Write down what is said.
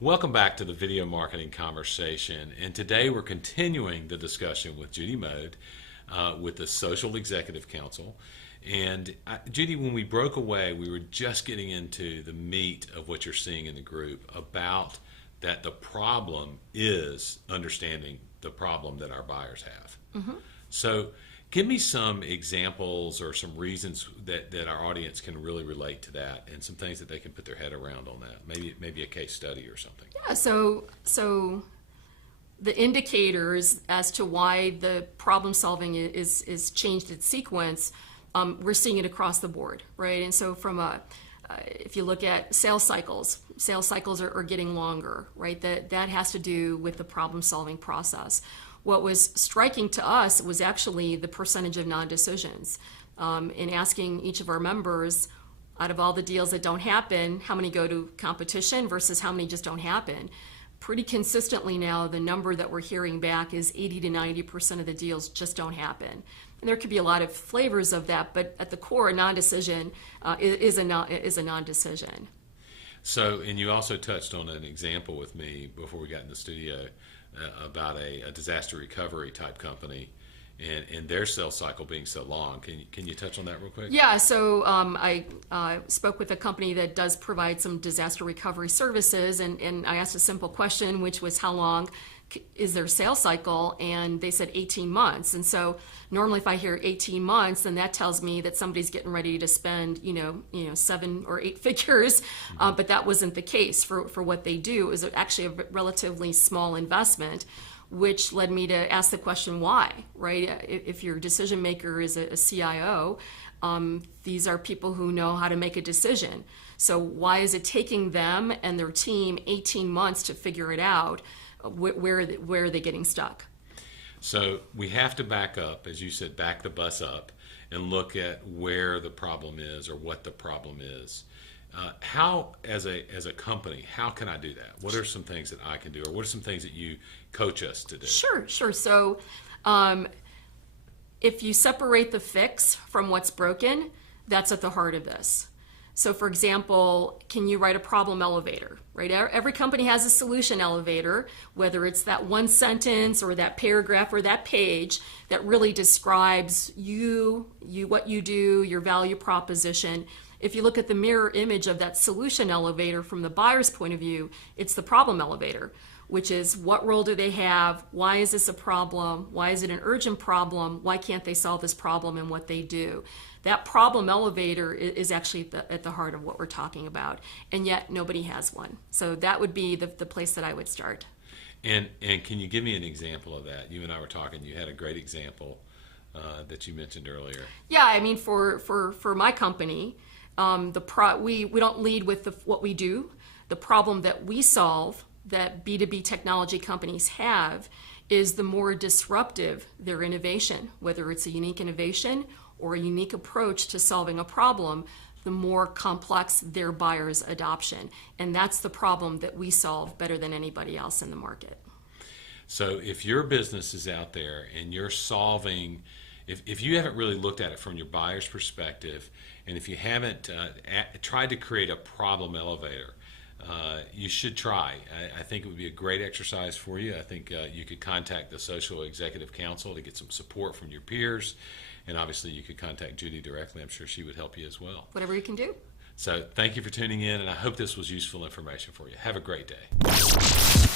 Welcome back to the Video Marketing Conversation, and today we're continuing the discussion with Judy Mode with the Social Executive Council. And Judy, when we broke away, we were just getting into the meat of what you're seeing in the group about that the problem is understanding the problem that our buyers have. Mm-hmm. So give me some examples or some reasons that our audience can really relate to that, and some things that they can put their head around on that. Maybe a case study or something. Yeah, so the indicators as to why the problem solving is changed its sequence, we're seeing it across the board, right? And so if you look at sales cycles are getting longer, right? That has to do with the problem solving process. What was striking to us was actually the percentage of non-decisions. In asking each of our members, out of all the deals that don't happen, how many go to competition versus how many just don't happen. Pretty consistently now, the number that we're hearing back is 80 to 90% of the deals just don't happen. And there could be a lot of flavors of that, but at the core, a non-decision is a non-decision. So, and you also touched on an example with me before we got in the studio about a disaster recovery type company and their sales cycle being so long. Can you touch on that real quick? Yeah, so I spoke with a company that does provide some disaster recovery services, and I asked a simple question, which was how long is their sales cycle? And they said 18 months. And so normally if I hear 18 months, then that tells me that somebody's getting ready to spend, 7 or 8 figures. But that wasn't the case for what they do. It was actually a relatively small investment, which led me to ask the question, why, right? If your decision maker is a CIO, these are people who know how to make a decision. So why is it taking them and their team 18 months to figure it out? Where are they getting stuck? So we have to back up, as you said, back the bus up and look at where the problem is or what the problem is. How, as a company, how can I do that? What are some things that I can do, or what are some things that you coach us to do? Sure. So if you separate the fix from what's broken, that's at the heart of this. So for example, can you write a problem elevator, right? Every company has a solution elevator, whether it's that one sentence or that paragraph or that page that really describes what you do, your value proposition. If you look at the mirror image of that solution elevator from the buyer's point of view, it's the problem elevator, which is what role do they have? Why is this a problem? Why is it an urgent problem? Why can't they solve this problem and what they do? That problem elevator is actually at the heart of what we're talking about, and yet nobody has one. So that would be the place that I would start. And can you give me an example of that? You and I were talking, you had a great example that you mentioned earlier. Yeah, I mean, for my company, we don't lead with what we do. The problem that we solve, that B2B technology companies have, is the more disruptive their innovation, whether it's a unique innovation or a unique approach to solving a problem, the more complex their buyer's adoption. And that's the problem that we solve better than anybody else in the market. So if your business is out there and you're solving, if you haven't really looked at it from your buyer's perspective, and if you haven't tried to create a problem elevator, you should try. I think it would be a great exercise for you. I think you could contact the Social Executive Council to get some support from your peers. And obviously you could contact Judy directly. I'm sure she would help you as well. Whatever you can do. So thank you for tuning in, and I hope this was useful information for you. Have a great day.